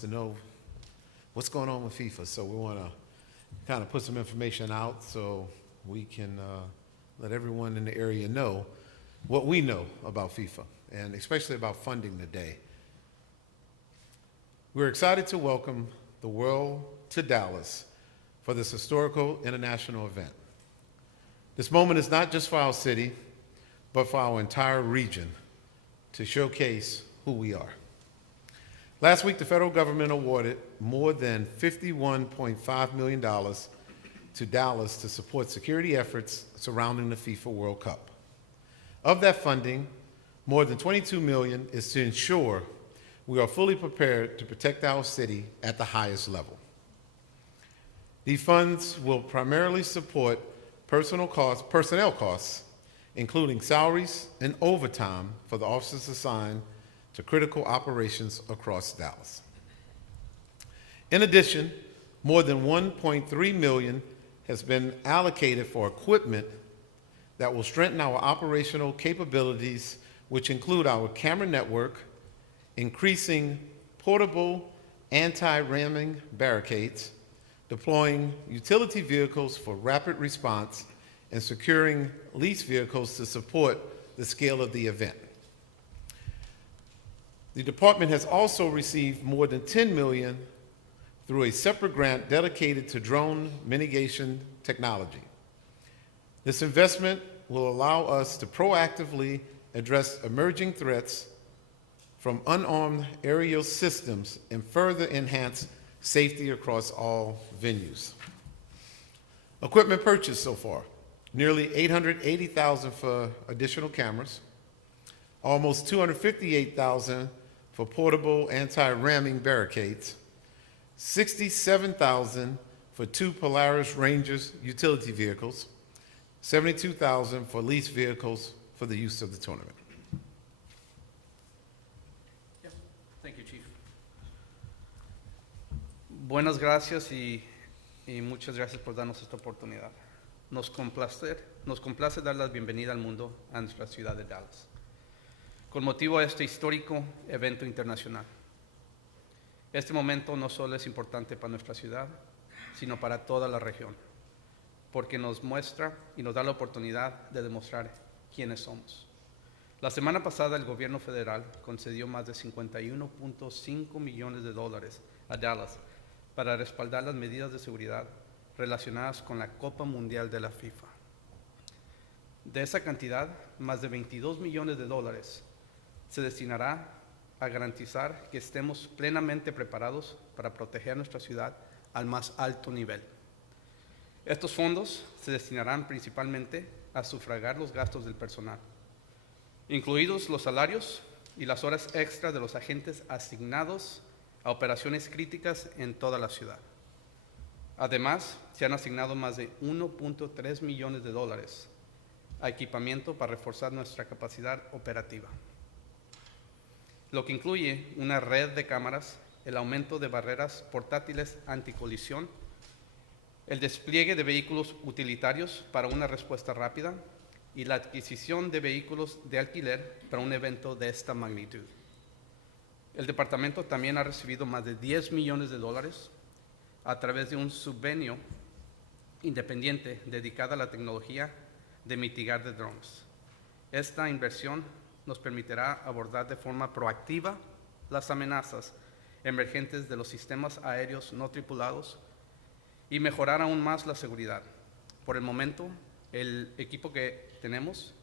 wants to know what's going on with FIFA. So we want to kind of put some information out so we can let everyone in the area know what we know about FIFA, and especially about funding the day. We're excited to welcome the world to Dallas for this historical international event. This moment is not just for our city, but for our entire region to showcase who we are. Last week, the federal government awarded more than $51.5 million to Dallas to support security efforts surrounding the FIFA World Cup. Of that funding, more than $22 million is to ensure we are fully prepared to protect our city at the highest level. These funds will primarily support personnel costs, including salaries and overtime for the officers assigned to critical operations across Dallas. In addition, more than $1.3 million has been allocated for equipment that will strengthen our operational capabilities, which include our camera network, increasing portable anti-ramming barricades, deploying utility vehicles for rapid response, and securing lease vehicles to support the scale of the event. The department has also received more than $10 million through a separate grant dedicated to drone mitigation technology. This investment will allow us to proactively address emerging threats from unarmed aerial systems and further enhance safety across all venues. Equipment purchased so far: nearly $880,000 for additional cameras, almost $258,000 for portable anti-ramming barricades, $67,000 for 2 Polaris Rangers utility vehicles, $72,000 for lease vehicles for the use of the tournament. Thank you, Chief. Buenas gracias y muchas gracias por darnos esta oportunidad. Nos complace dar la bienvenida al mundo a nuestra ciudad de Dallas, con motivo a este histórico evento internacional. Este momento no solo es importante para nuestra ciudad, sino para toda la región, porque nos muestra y nos da la oportunidad de demostrar quiénes somos. La semana pasada el gobierno federal concedió más de $51.5 millones a Dallas para respaldar las medidas de seguridad relacionadas con la Copa Mundial de la FIFA. De esa cantidad, más de $22 millones se destinará a garantizar que estemos plenamente preparados para proteger nuestra ciudad al más alto nivel. Estos fondos se destinarán principalmente a sufragar los gastos del personal, incluidos los salarios y las horas extra de los agentes asignados a operaciones críticas en toda la ciudad. Además, se han asignado más de $1.3 millones a equipamiento para reforzar nuestra capacidad operativa, lo que incluye una red de cámaras, el aumento de barreras portátiles anticolisión, el despliegue de vehículos utilitarios para una respuesta rápida y la adquisición de vehículos de alquiler para un evento de esta magnitud. El departamento también ha recibido más de $10 millones a través de un subvenio independiente dedicada a la tecnología de mitigar de drones. Esta inversión nos permitirá abordar de forma proactiva las amenazas emergentes de los sistemas aéreos no tripulados y mejorar aún más la seguridad. Por el momento, el equipo que tenemos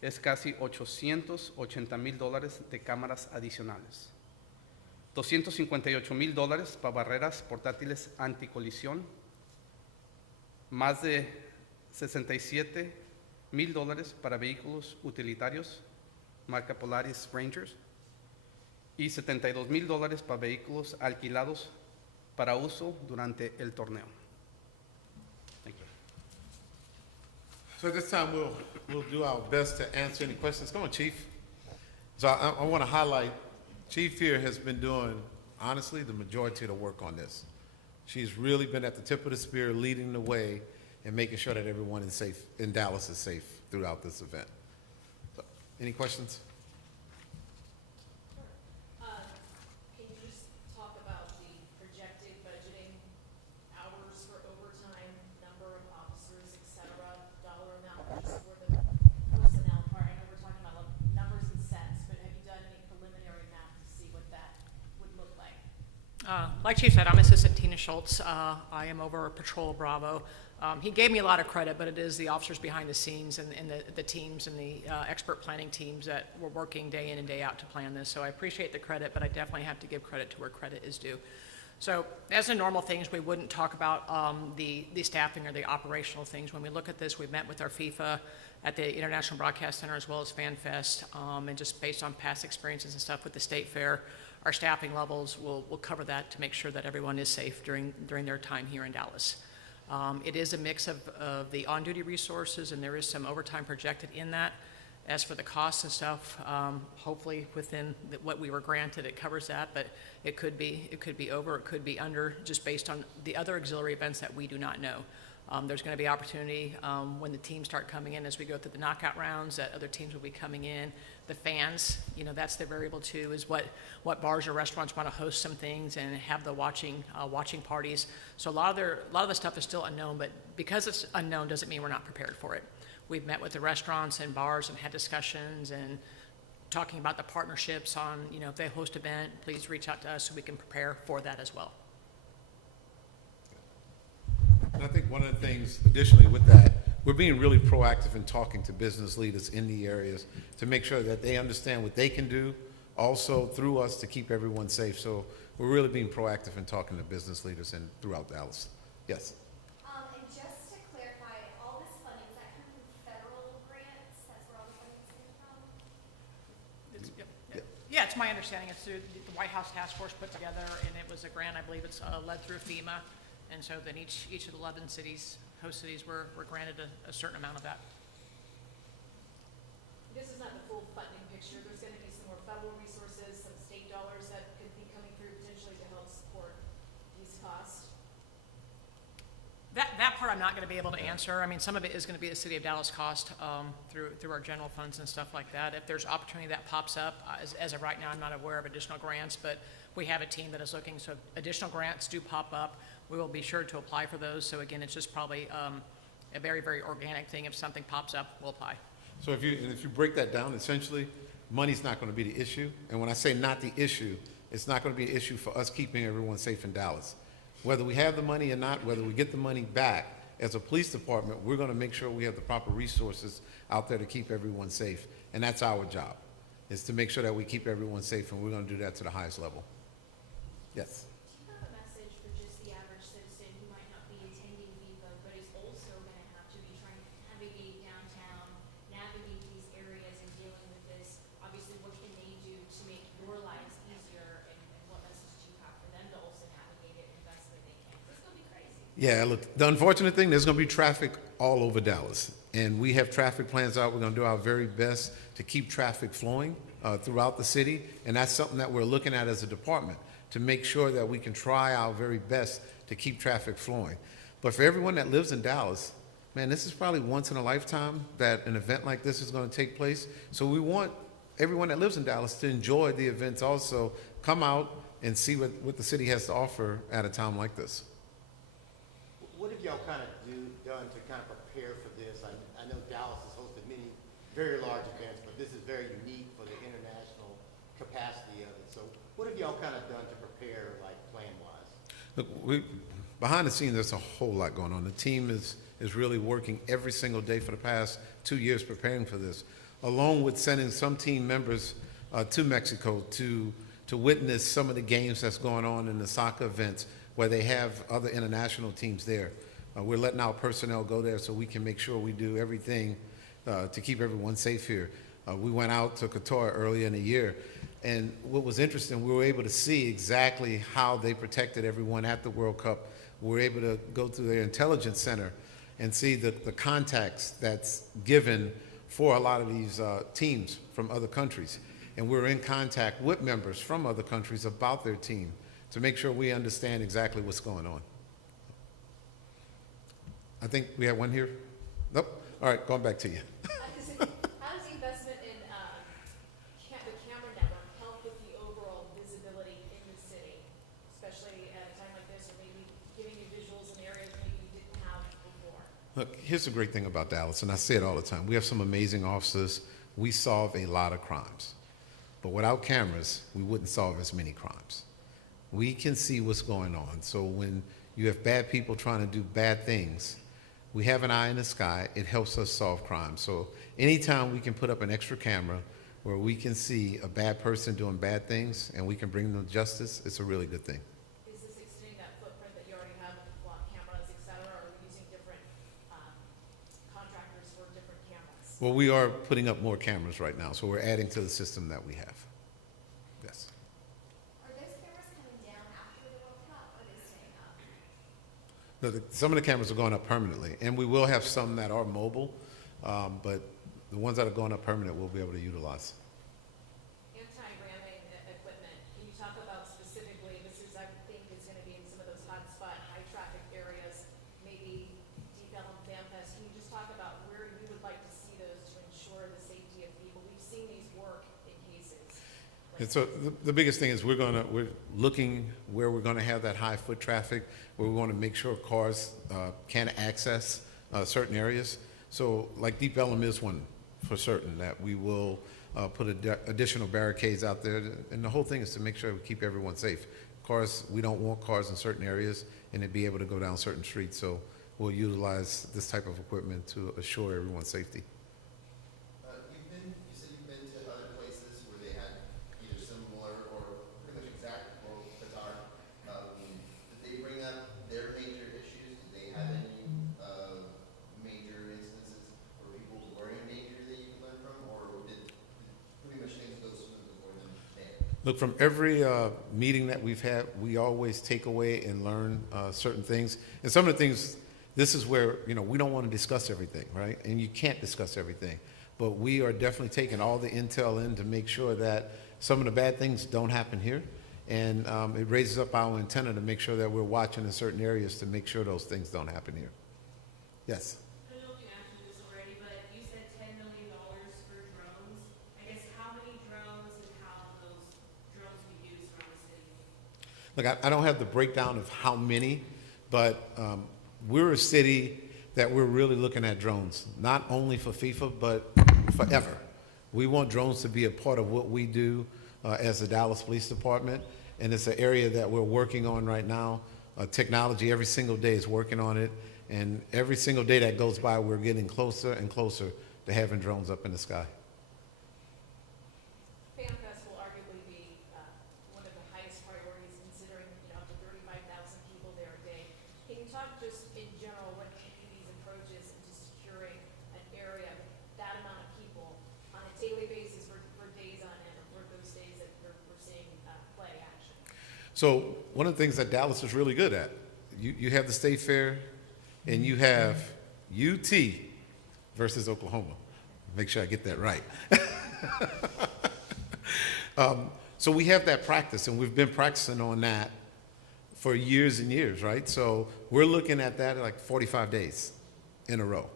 es casi $880,000 de cámaras adicionales, $258,000 para barreras portátiles anticolisión, más de $67,000 para vehículos utilitarios marca Police Rangers y $72,000 para vehículos alquilados para uso durante el torneo. Thank you. So at this time, we'll do our best to answer any questions. Come on, Chief. So I want to highlight, Chief here has been doing, honestly, the majority of the work on this. She's really been at the tip of the spear, leading the way, and making sure that everyone is safe, in Dallas is safe throughout this event. So, any questions? Can you just talk about Like Chief said, I'm Assistant Tina Schultz. I am over Patrol Bravo. He gave me a lot of credit, but it is the officers behind the scenes and the teams and the expert planning teams that were working day in and day out to plan this. So I appreciate the credit, but I definitely have to give credit to where credit is due. So as the normal things, we wouldn't talk about the staffing or the operational things. When we look at this, we've met with our FIFA at the International Broadcast Center as well as FanFest, and just based on past experiences and stuff with the State Fair, our staffing levels will cover that to make sure that everyone is safe during their time here in Dallas. It is a mix of the on-duty resources, and there is some overtime projected in that. As for the costs and stuff, hopefully within what we were granted, it covers that, but it could be over, it could be under, just based on the other auxiliary events that we do not know. There's going to be opportunity when the teams start coming in as we go through the knockout rounds, that other teams will be coming in. The fans, that's the variable too, is what bars or restaurants want to host some things and have the watching parties. So a lot of the stuff is still unknown, but because it's unknown doesn't mean we're not prepared for it. We've met with the restaurants and bars and had discussions and talking about the partnerships on, if they host an event, please reach out to us so we can prepare for that as well. And I think one of the things additionally with that, we're being really proactive in talking to business leaders in the areas to make sure that they understand what they can do also through us to keep everyone safe. So we're really being proactive in talking to business leaders throughout Dallas. Yes. And just to clarify, all this funding, is that coming from federal grants? That's where all the funding is coming from? Yeah, it's my understanding. It's through the White House Task Force put together, and it was a grant. I believe it's led through FEMA, and so then each of the 11 host cities were granted a certain amount of that. This is not the full funding picture. There's going to be some more federal resources, some state dollars that could be coming through potentially to help support these costs. That part I'm not going to be able to answer. I mean, some of it is going to be the City of Dallas cost through our general funds and stuff like that. If there's opportunity that pops up, as of right now, I'm not aware of additional grants, but we have a team that is looking. So if additional grants do pop up, we will be sure to apply for those. So again, it's just probably a very, very organic thing. If something pops up, we'll apply. So if you break that down, essentially, money's not going to be the issue. And when I say not the issue, it's not going to be an issue for us keeping everyone safe in Dallas. Whether we have the money or not, whether we get the money back, as a police department, we're going to make sure we have the proper resources out there to keep everyone safe. And that's our job, is to make sure that we keep everyone safe, and we're going to do that to the highest level. Yes. Do you have a message for just the average citizen who might not be attending FIFA, but is also going to have to be trying to navigate downtown, navigate these areas and dealing with this? Obviously, what can they do to make your lives easier, and what message do you have for them to also navigate it the best that they can? This is going to be crazy. Yeah, look, the unfortunate thing, there's going to be traffic all over Dallas. And we have traffic plans out. We're going to do our very best to keep traffic flowing throughout the city. And that's something that we're looking at as a department, to make sure that we can try our very best to keep traffic flowing. But for everyone that lives in Dallas, man, this is probably once in a lifetime that an event like this is going to take place. So we want everyone that lives in Dallas to enjoy the events also, come out and see what the city has to offer at a time like this. What have y'all kind of done to kind of prepare for this? I know Dallas has hosted many very large events, but this is very unique for the international capacity of it. So what have y'all kind of done to prepare, like, plan-wise? Look, behind the scenes, there's a whole lot going on. The team is really working every single day for the past 2 years preparing for this, along with sending some team members to Mexico to witness some of the games that's going on in the soccer events where they have other international teams there. We're letting our personnel go there so we can make sure we do everything to keep everyone safe here. We went out to Qatar earlier in the year, and what was interesting, we were able to see exactly how they protected everyone at the World Cup. We were able to go through their intelligence center and see the contacts that's given for a lot of these teams from other countries. And we're in contact with members from other countries about their team to make sure we understand exactly what's going on. I think we have one here. Nope. All right, going back to you. How does the investment in the camera network help with the overall visibility in the city, especially at a time like this, or maybe giving you visuals in areas maybe you didn't have before? Look, here's the great thing about Dallas, and I say it all the time. We have some amazing officers. We solve a lot of crimes. But without cameras, we wouldn't solve as many crimes. we can see what's going on. So when you have bad people trying to do bad things, we have an eye in the sky. It helps us solve crime. So anytime we can put up an extra camera where we can see a bad person doing bad things and we can bring them to justice, it's a really good thing. Is this extending that footprint that you already have with block cameras, et cetera, or are we using different contractors for different cameras? Well, we are putting up more cameras right now, so we're adding to the system that we have. Yes. Are those cameras coming down after the World Cup, or are they staying up? No, some of the cameras are going up permanently, and we will have some that are mobile, but the ones that are going up permanent we'll be able to utilize. Anti-ramming equipment, can you talk about specifically, this is, I think, is gonna be in some of those hotspot, high-traffic areas, maybe Deep Ellum, FanFest, can you just talk about where you would like to see those to ensure the safety of people? We've seen these work in cases. And so the biggest thing is we're looking where we're gonna have that high foot traffic, where we wanna make sure cars can access certain areas. So like Deep Ellum is one for certain that we will put additional barricades out there. And the whole thing is to make sure we keep everyone safe. Cars, we don't want cars in certain areas and to be able to go down certain streets. So we'll utilize this type of equipment to assure everyone's safety. You said you've been to other places where they had either similar or pretty much exact moral bazaar. Did they bring up their major issues? Did they have any major instances where people were in danger that you could learn from, or did pretty much things go smoothly for them there? Look, from every meeting that we've had, we always take away and learn certain things. And some of the things, this is where, we don't want to discuss everything, right? And you can't discuss everything. But we are definitely taking all the intel in to make sure that some of the bad things don't happen here. And it raises up our antenna to make sure that we're watching in certain areas to make sure those things don't happen here. Yes? I don't know if you answered this already, but you said $10 million for drones. I guess how many drones and how those drones be used around the city? Look, I don't have the breakdown of how many, but we're a city that we're really looking at drones, not only for FIFA, but forever. We want drones to be a part of what we do as the Dallas Police Department, and it's an area that we're working on right now. Technology, every single day is working on it, and every single day that goes by, we're getting closer and closer to having drones up in the sky. FanFest will arguably be one of the highest priorities considering, up to 35,000 people there a day. Can you talk just in general what community's approach is into securing an area with that amount of people on a daily basis for days on end, or for those days that we're seeing play action? So one of the things that Dallas is really good at, you have the State Fair, and you have UT versus Oklahoma. Make sure I get that right. So we have that practice, and we've been practicing on that for years and years, right? So we're looking at that like 45 days in a row,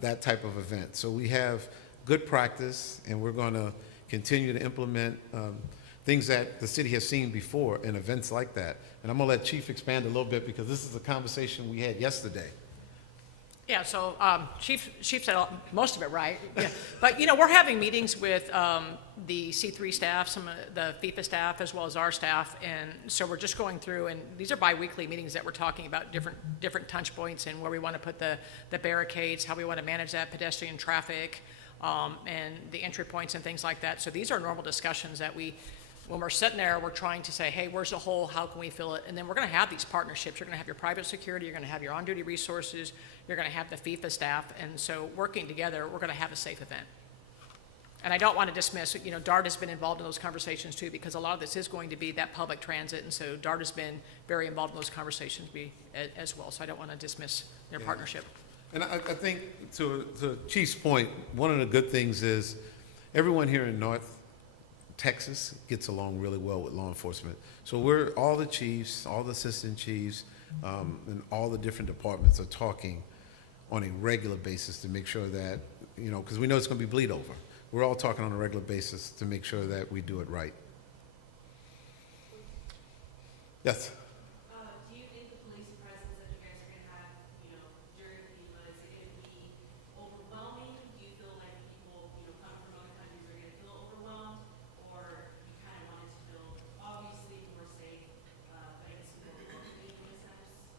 that type of event. So we have good practice, and we're going to continue to implement things that the city has seen before in events like that. And I'm going to let Chief expand a little bit because this is a conversation we had yesterday. Yeah, so Chief said most of it right. Yeah. But, we're having meetings with the C3 staff, some of the FIFA staff, as well as our staff. And so we're just going through, and these are bi-weekly meetings that we're talking about different touch points and where we want to put the barricades, how we want to manage that pedestrian traffic, and the entry points and things like that. So these are normal discussions that when we're sitting there, we're trying to say, hey, where's the hole? How can we fill it? And then we're going to have these partnerships. You're going to have your private security. You're going to have your on-duty resources. You're going to have the FIFA staff. And so working together, we're going to have a safe event. And I don't want to dismiss, DART has been involved in those conversations too, because a lot of this is going to be that public transit. And so DART has been very involved in those conversations as well. So I don't want to dismiss their partnership. And I think to Chief's point, one of the good things is everyone here in North Texas gets along really well with law enforcement. So all the chiefs, all the assistant chiefs, and all the different departments are talking on a regular basis to make sure that, because we know it's going to be bleed over. We're all talking on a regular basis to make sure that we do it right. Yes? Do you think the police presence that you guys are going to have, during FIFA, is it going to be overwhelming? Do you feel like people, coming from other countries are going to feel overwhelmed? Or you kind of want it to feel obviously more safe?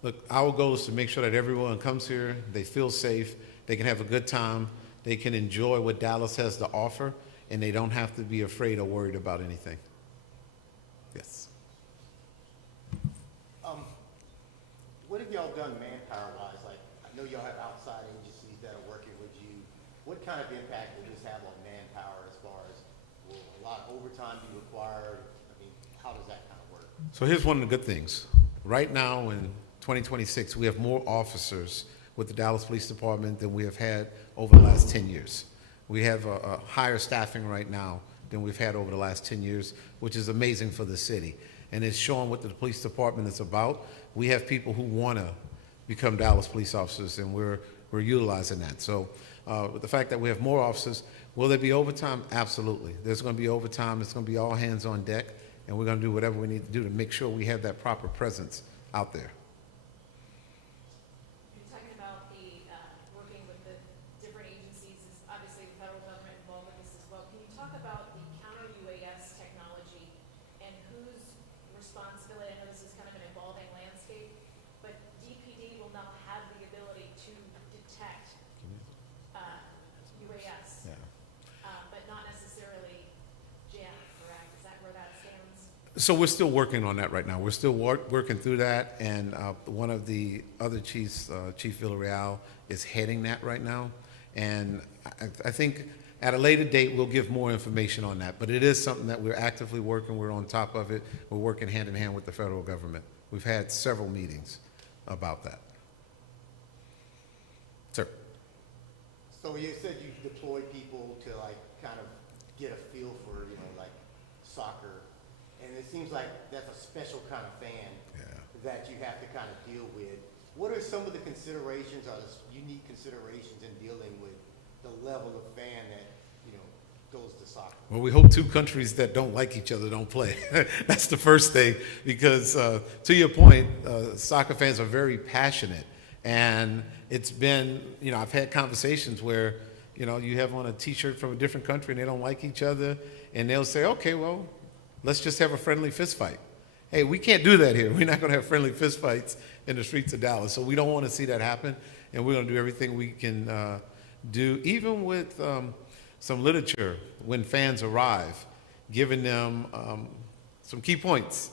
Look, our goal is to make sure that everyone comes here, they feel safe, they can have a good time, they can enjoy what Dallas has to offer, and they don't have to be afraid or worried about anything. Yes. What have y'all done manpower-wise? Like, I know y'all have outside agencies that are working with you. What kind of impact will this have on manpower as far as, will a lot of overtime be required? I mean, how does that kind of work? So here's one of the good things. Right now in 2026, we have more officers with the Dallas Police Department than we have had over the last 10 years. We have a higher staffing right now than we've had over the last 10 years, which is amazing for the city. And it's showing what the police department is about. We have people who want to become Dallas police officers, and we're utilizing that. So with the fact that we have more officers, will there be overtime? Absolutely. There's going to be overtime. It's going to be all hands on deck, and we're going to do whatever we need to do to make sure we have that proper presence out there. You're talking about the, working with the different agencies, is obviously the federal government involved with this as well. Can you talk about the counter UAS technology and whose responsibility? I know this is kind of an evolving landscape, but DPD will now have the ability to detect UAS, Yeah. but not necessarily jam, correct? Is that where that stands? So we're still working on that right now. We're still working through that, and one of the other chiefs, Chief Villarreal, is heading that right now. And I think at a later date we'll give more information on that. But it is something that we're actively working. We're on top of it. We're working hand in hand with the federal government. We've had several meetings about that. Sir. So you said you deploy people to like kind of get a feel for, you know, like soccer. And it seems like that's a special kind of fan that you have to kind of deal with. What are some of the considerations or the unique considerations in dealing with the level of fan that, you know, goes to soccer? Well, we hope two countries that don't like each other don't play. That's the first thing, because to your point, soccer fans are very passionate. And it's been, you know, I've had conversations where, you know, you have on a T-shirt from a different country and they don't like each other, and they'll say, okay, well, let's just have a friendly fist fight. Hey, we can't do that here. We're not going to have friendly fist fights in the streets of Dallas. So we don't want to see that happen, and we're going to do everything we can do, even with some literature when fans arrive, giving them some key points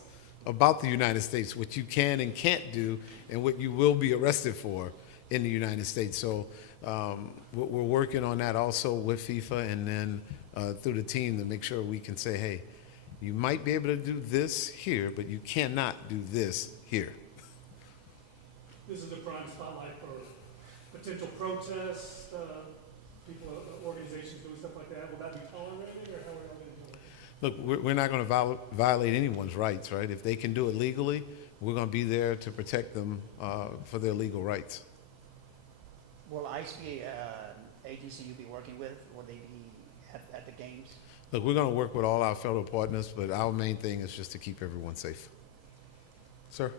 about the United States, what you can and can't do, and what you will be arrested for in the United States. So we're working on that also with FIFA and then through the team to make sure we can say, hey, you might be able to do this here, but you cannot do this here. This is a prime spotlight for potential protests, people, organizations doing stuff like that. Will that be tolerated, or how are y'all going to do it? Look, we're not going to violate anyone's rights, right? If they can do it legally, we're going to be there to protect them for their legal rights. Will ICE be an agency you'll be working with? Will they be at the games? Look, we're going to work with all our federal partners, but our main thing is just to keep everyone safe. Sir?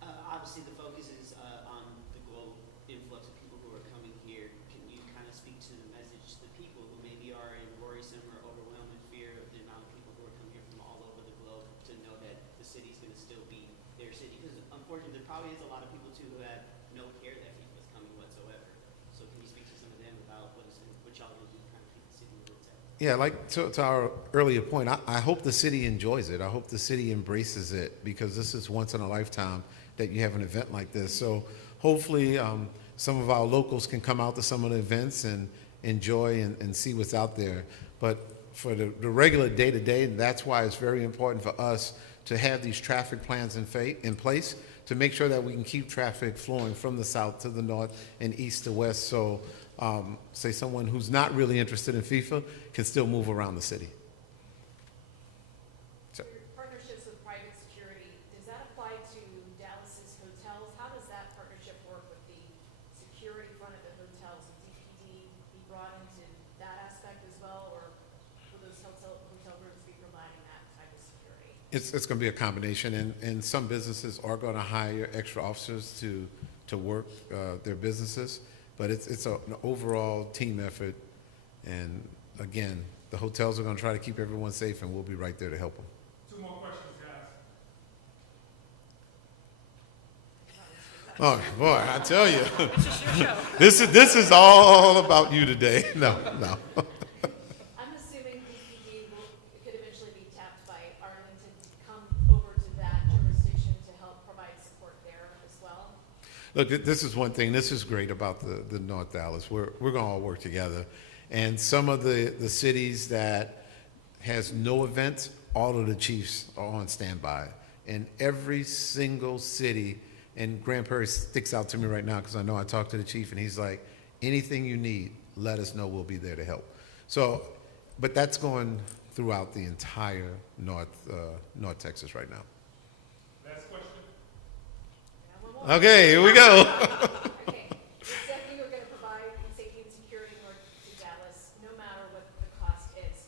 Obviously, the focus is on the global influx of people who are coming here. Can you kind of speak to the message to the people who maybe are in worrisome or overwhelmed in fear of the amount of people who are coming here from all over the globe, to know that the city's going to still be their city? Because unfortunately, there probably is a lot of people, too, who have no care that FIFA is coming whatsoever. So can you speak to some of them about what y'all going to do to kind of keep the city where it's at? Yeah, like to our earlier point, I hope the city enjoys it. I hope the city embraces it, because this is once in a lifetime that you have an event like this. So hopefully some of our locals can come out to some of the events and enjoy and see what's out there. But for the regular day-to-day, that's why it's very important for us to have these traffic plans in place to make sure that we can keep traffic flowing from the south to the north and east to west. So say someone who's not really interested in FIFA can still move around the city. So, Your partnerships with private security, does that apply to Dallas's hotels? How does that partnership work with the security front of the hotels? Will DPD be brought into that aspect as well, or will those hotel groups be providing that type of security? it's going to be a combination, and some businesses are going to hire extra officers to work their businesses, but it's an overall team effort. And again, the hotels are going to try to keep everyone safe, and we'll be right there to help them. Two more questions, guys. Oh, boy, I tell you, It's just your show. this is all about you today. No, no. I'm assuming DPD could eventually be tapped by Arlington to come over to that jurisdiction to help provide support there as well. Look, this is one thing. This is great about the North Dallas. We're going to all work together. And some of the cities that has no events, all of the chiefs are on standby. And every single city, and Grand Prairie sticks out to me right now because I know I talked to the chief and he's like, anything you need, let us know. We'll be there to help. So, but that's going throughout the entire North Texas right now. Last question. Yeah, one more. Okay, here we go. Okay, you said you were gonna provide safety and security north to Dallas, no matter what the cost is,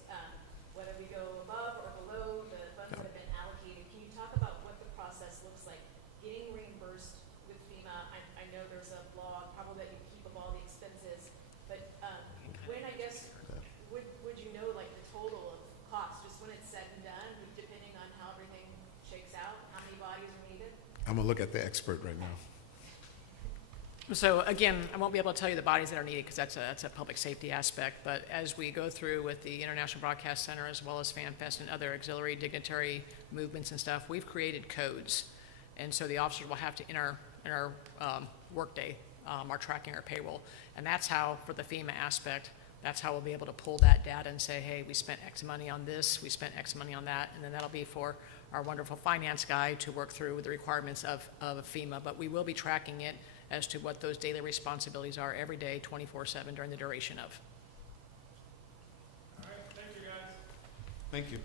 whether we go above or below the funds that have been allocated. Can you talk about what the process looks like, getting reimbursed with FEMA? I know there's a blog, probably that you keep of all the expenses, but, when, I guess, would you know, like, the total of cost, just when it's said and done, depending on how everything shakes out, how many bodies are needed? I'm going to look at the expert right now. So again, I won't be able to tell you the bodies that are needed because that's a public safety aspect. But as we go through with the International Broadcast Center as well as FanFest and other auxiliary dignitary movements and stuff, we've created codes. And so the officers will have to, in our workday, our tracking, our payroll. And that's how, for the FEMA aspect, that's how we'll be able to pull that data and say, hey, we spent X money on this, we spent X money on that. And then that'll be for our wonderful finance guy to work through the requirements of FEMA. But we will be tracking it as to what those daily responsibilities are every day, 24/7 during the duration of. All right, thank you, guys. Thank you.